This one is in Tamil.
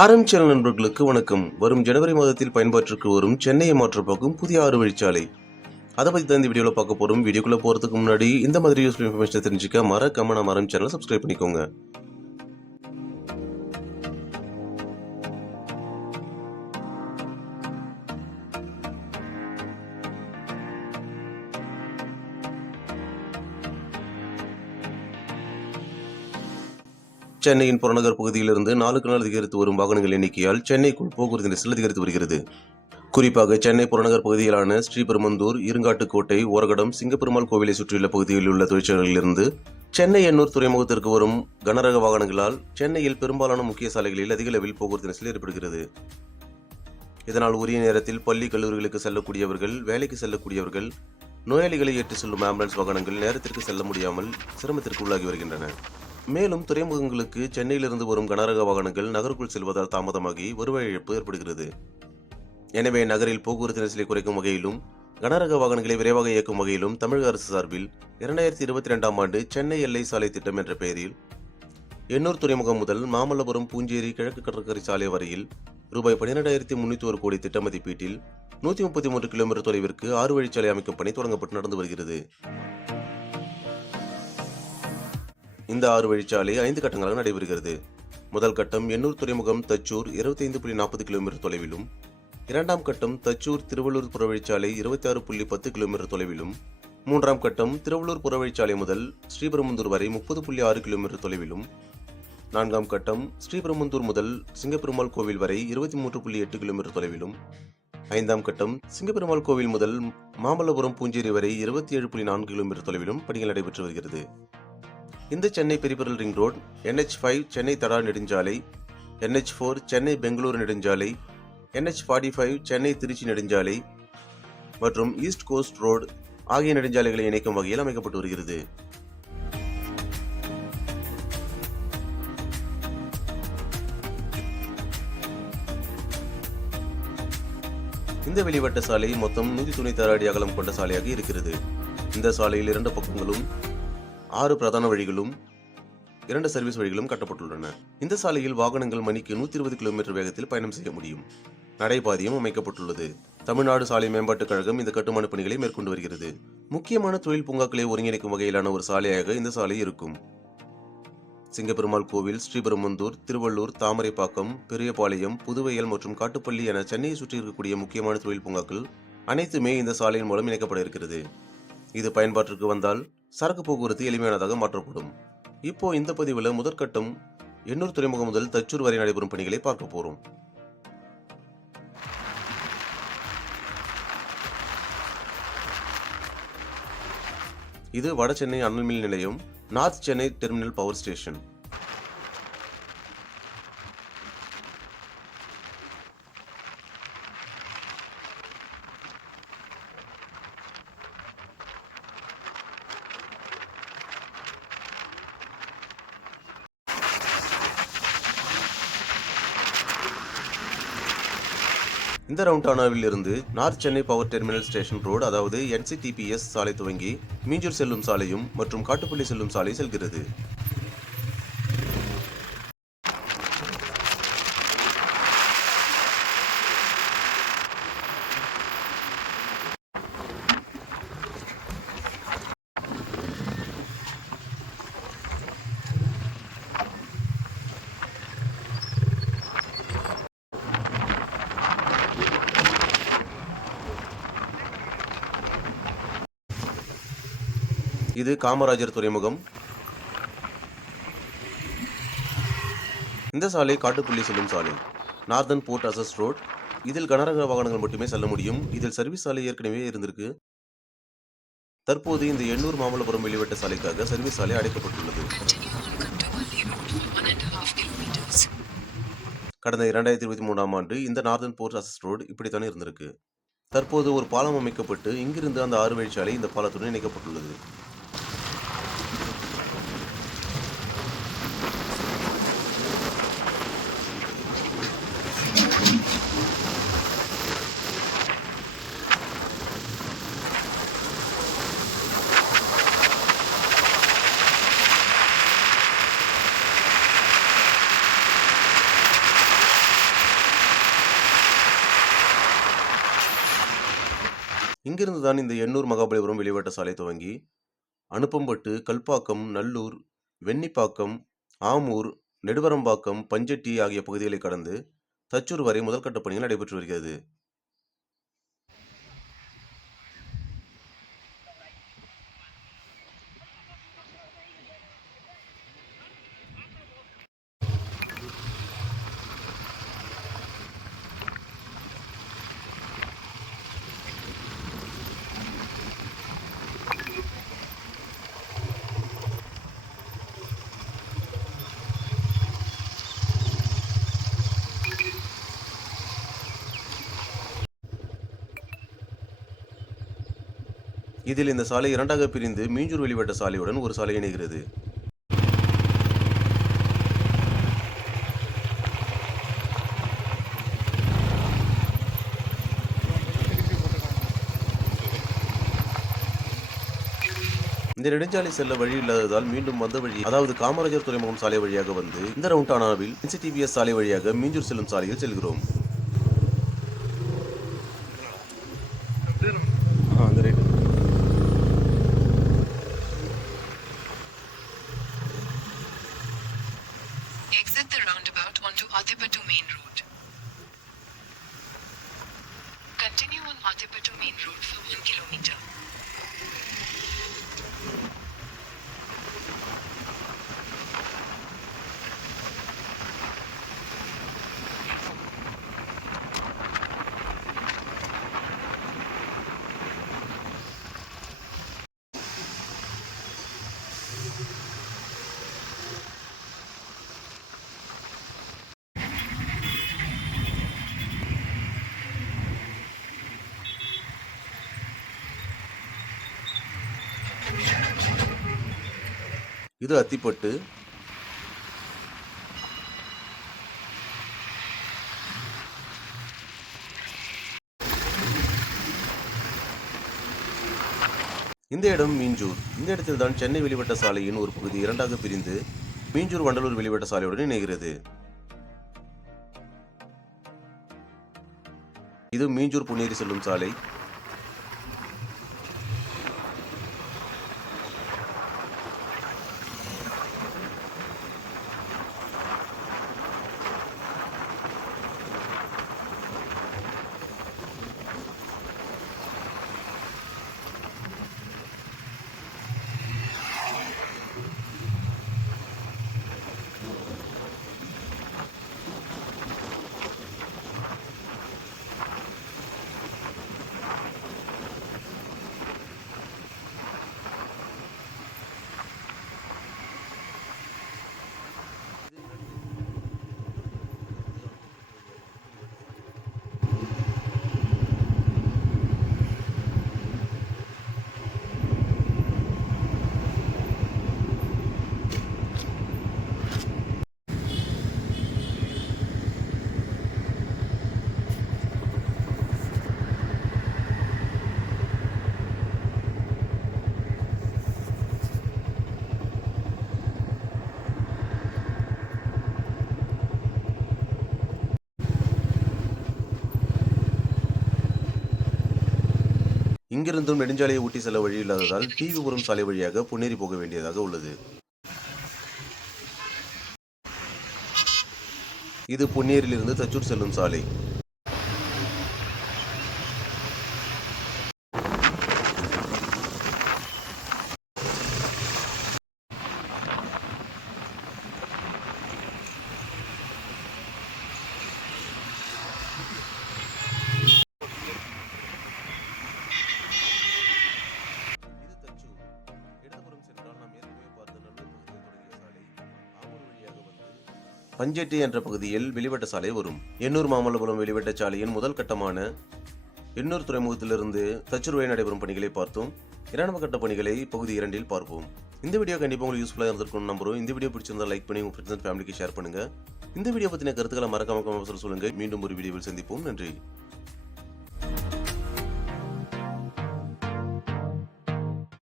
ஆரம் சேனல் நண்பர்களுக்கு வணக்கம். வரும் ஜனவரி மாதத்தில் பயன்பாட்டிற்கு வரும் சென்னையை மாற்றப்போகும் புதிய 6 வழிச்சாலை, அதை பற்றி தான் இந்த வீடியோவில் பார்க்க போகிறோம். வீடியோக்குள்ளே போகிறதுக்கு முன்னாடி இந்த மாதிரி யூஸ்ஃபுல் இன்ஃபர்மேஷன் தெரிஞ்சுக்க மறக்காம நம்ம ஆரம் சேனலை சப்ஸ்கிரைப் பண்ணிக்கோங்க. சென்னையின் புறநகர் பகுதியிலிருந்து நாளுக்கு நாள் அதிகரித்து வரும் வாகனங்கள் எண்ணிக்கையால் சென்னைக்குள் போக்குவரத்து நெரிசல் அதிகரித்து வருகிறது. குறிப்பாக சென்னை புறநகர் பகுதியிலான ஸ்ரீபெரும்புதூர், இருங்காட்டுக்கோட்டை, ஓரகடம், சிங்கப்பெருமாள் கோவிலை சுற்றியுள்ள பகுதிகளில் உள்ள தொழிற்சாலைகளிலிருந்து சென்னை எண்ணூர் துறைமுகத்திற்கு வரும் கனரக வாகனங்களால் சென்னையில் பெரும்பாலான முக்கிய சாலைகளில் அதிக அளவில் போக்குவரத்து நெரிசல் ஏற்படுகிறது. இதனால் உரிய நேரத்தில் பள்ளி கல்லூரிகளுக்கு செல்லக்கூடியவர்கள், வேலைக்கு செல்லக்கூடியவர்கள், நோயாளிகளை ஏற்றி செல்லும் ஆம்புலன்ஸ் வாகனங்கள் நேரத்திற்கு செல்ல முடியாமல் சிரமத்திற்கு உள்ளாகி வருகின்றன. மேலும் துறைமுகங்களுக்கு சென்னையிலிருந்து வரும் கனரக வாகனங்கள் நகருக்குள் செல்வதால் தாமதமாகி வருவாய் இழப்பு ஏற்படுகிறது. எனவே நகரில் போக்குவரத்து நெரிசலை குறைக்கும் வகையிலும் கனரக வாகனங்களை விரைவாக இயக்கும் வகையிலும் தமிழக அரசு சார்பில் 2022ஆம் ஆண்டு சென்னை எல்லை சாலை திட்டம் என்ற பெயரில் எண்ணூர் துறைமுகம் முதல் மாமல்லபுரம், பூஞ்சேரி, கிழக்கு கடற்கரை சாலை வரையில் ரூபாய் 12,301 கோடி திட்ட மதிப்பீட்டில் 133 கிலோமீட்டர் தொலைவிற்கு 6 வழிச்சாலை அமைக்கும் பணி தொடங்கப்பட்டு நடந்து வருகிறது. இந்த 6 வழிச்சாலை 5 கட்டங்களாக நடைபெறுகிறது. முதல் கட்டம் எண்ணூர் துறைமுகம் தச்சூர் 25.40 கிலோமீட்டர் தொலைவிலும், இரண்டாம் கட்டம் தச்சூர் திருவள்ளூர் புறவழிச்சாலை 26.10 கிலோமீட்டர் தொலைவிலும், மூன்றாம் கட்டம் திருவள்ளூர் புறவழிச்சாலை முதல் ஸ்ரீபெரும்புதூர் வரை 30.6 கிலோமீட்டர் தொலைவிலும், நான்காம் கட்டம் ஸ்ரீபெரும்புதூர் முதல் சிங்கப்பெருமாள் கோவில் வரை 23.8 கிலோமீட்டர் தொலைவிலும், ஐந்தாம் கட்டம் சிங்கப்பெருமாள் கோவில் முதல் மாமல்லபுரம், பூஞ்சேரி வரை 27.4 கிலோமீட்டர் தொலைவிலும் பணிகள் நடைபெற்று வருகிறது. இந்த Chennai peripheral ring road, NH5 Chennai Tada நெடுஞ்சாலை, NH4 சென்னை பெங்களூரு நெடுஞ்சாலை, NH45 சென்னை திருச்சி நெடுஞ்சாலை மற்றும் ஈஸ்ட் கோஸ்ட் ரோடு ஆகிய நெடுஞ்சாலைகளை இணைக்கும் வகையில் அமைக்கப்பட்டு வருகிறது. இந்த வெளிவட்ட சாலை மொத்தம் 196 அடி அகலம் கொண்ட சாலையாக இருக்கிறது. இந்த சாலையில் 2 பக்கங்களும் 6 பிரதான வழிகளும் 2 சர்வீஸ் வழிகளும் கட்டப்பட்டுள்ளன. இந்த சாலையில் வாகனங்கள் மணிக்கு 120 கிலோமீட்டர் வேகத்தில் பயணம் செய்ய முடியும். நடைபாதையும் அமைக்கப்பட்டுள்ளது. தமிழ்நாடு சாலை மேம்பாட்டுக் கழகம் இந்த கட்டுமான பணிகளை மேற்கொண்டு வருகிறது. முக்கியமான தொழில் பூங்காக்களை ஒருங்கிணைக்கும் வகையிலான ஒரு சாலையாக இந்த சாலை இருக்கும். சிங்கப்பெருமாள் கோவில், ஸ்ரீபெரும்புதூர், திருவள்ளூர், தாமரைப்பாக்கம், பெரியபாளையம், புதுவையல் மற்றும் காட்டுப்பள்ளி என சென்னையை சுற்றி இருக்கக்கூடிய முக்கியமான தொழில் பூங்காக்கள் அனைத்துமே இந்த சாலையின் மூலம் இணைக்கப்பட இருக்கிறது. இது பயன்பாட்டிற்கு வந்தால் சரக்கு போக்குவரத்து எளிமையானதாக மாற்றப்படும். இப்போ இந்த பதிவில் முதற்கட்டம் எண்ணூர் துறைமுகம் முதல் தச்சூர் வரை நடைபெறும் பணிகளை பார்க்க போறோம். இது வட சென்னை அனல் மின் நிலையம், north Chennai terminal power station. இந்த ரவுண்டானாவில் இருந்து north Chennai power terminal station road, அதாவது NCTPS சாலை துவங்கி மீஞ்சூர் செல்லும் சாலையும் மற்றும் காட்டுப்பள்ளி செல்லும் சாலை செல்கிறது. இது காமராஜர் துறைமுகம். இந்த சாலை காட்டுப்பள்ளி செல்லும் சாலை, நார்தன் போர்ட் அசஸ் ரோட். இதில் கனரக வாகனங்கள் மட்டுமே செல்ல முடியும். இதில் சர்வீஸ் சாலை ஏற்கனவே இருந்திருக்கு. தற்போது இந்த எண்ணூர் மாமல்லபுரம் வெளிவட்ட சாலைக்காக சர்வீஸ் சாலை அடைக்கப்பட்டுள்ளது. கடந்த 2023ஆம் ஆண்டு இந்த நார்தன் போர்ட் அசஸ் ரோடு இப்படித்தானே இருந்திருக்கு. தற்போது ஒரு பாலம் அமைக்கப்பட்டு இங்கிருந்து அந்த 6 வழிச்சாலை இந்த பாலத்துடன் இணைக்கப்பட்டுள்ளது. இங்கிருந்து தான் இந்த எண்ணூர் மகாபலிபுரம் வெளிவட்ட சாலை துவங்கி அனுப்பம்பட்டு, கல்பாக்கம், நல்லூர், வெண்ணிப்பாக்கம், ஆமூர், நெடுவரம்பாக்கம், பஞ்சட்டி ஆகிய பகுதிகளை கடந்து தச்சூர் வரை முதல்கட்ட பணிகள் நடைபெற்று வருகிறது. இதில் இந்த சாலை இரண்டாக பிரிந்து மீஞ்சூர் வெளிவட்ட சாலையுடன் ஒரு சாலை இணைகிறது. இந்த நெடுஞ்சாலை செல்ல வழி இல்லாததால் மீண்டும் வந்த வழி, அதாவது காமராஜர் துறைமுகம் சாலை வழியாக வந்து இந்த ரவுண்டானாவில் NCTBS சாலை வழியாக மீஞ்சூர் செல்லும் சாலையில் செல்கிறோம். Exit the roundabout onto Atipattu Main Road. Continue on Atipattu Main Road for 1 kilometer. இது அத்திப்பட்டு. இந்த இடம் மீஞ்சூர். இந்த இடத்தில் தான் சென்னை வெளிவட்ட சாலையின் ஒரு பகுதி இரண்டாக பிரிந்து மீஞ்சூர் வண்டலூர் வெளிவட்ட சாலையுடன் இணைகிறது. இது மீஞ்சூர் பொன்னேரி செல்லும் சாலை. இங்கிருந்தும் நெடுஞ்சாலையை ஊட்டி செல்ல வழி இல்லாததால் டிவிபுரம் சாலை வழியாக பொன்னேரி போக வேண்டியதாக உள்ளது. இது பொன்னேரியிலிருந்து தச்சூர் செல்லும் சாலை. பஞ்சட்டி என்ற பகுதியில் வெளிவட்ட சாலை வரும். எண்ணூர் மாமல்லபுரம் வெளிவட்ட சாலையின் முதல் கட்டமான எண்ணூர் துறைமுகத்திலிருந்து தச்சூர் வரை நடைபெறும் பணிகளை பார்த்தோம். இரண்டாம் கட்ட பணிகளை பகுதி 2 பார்ப்போம். இந்த வீடியோ கண்டிப்பாக உங்களுக்கு யூஸ்ஃபுல்லாக இருந்திருக்கும் நம்புறோம். இந்த வீடியோ பிடிச்சிருந்தா லைக் பண்ணி உங்க ஃப்ரெண்ட்ஸ் அண்ட் ஃபேமிலிக்கு ஷேர் பண்ணுங்க. இந்த வீடியோ பத்தின கருத்துக்களை மறக்காம சொல்லுங்க. மீண்டும் ஒரு வீடியோவில் சந்திப்போம். நன்றி.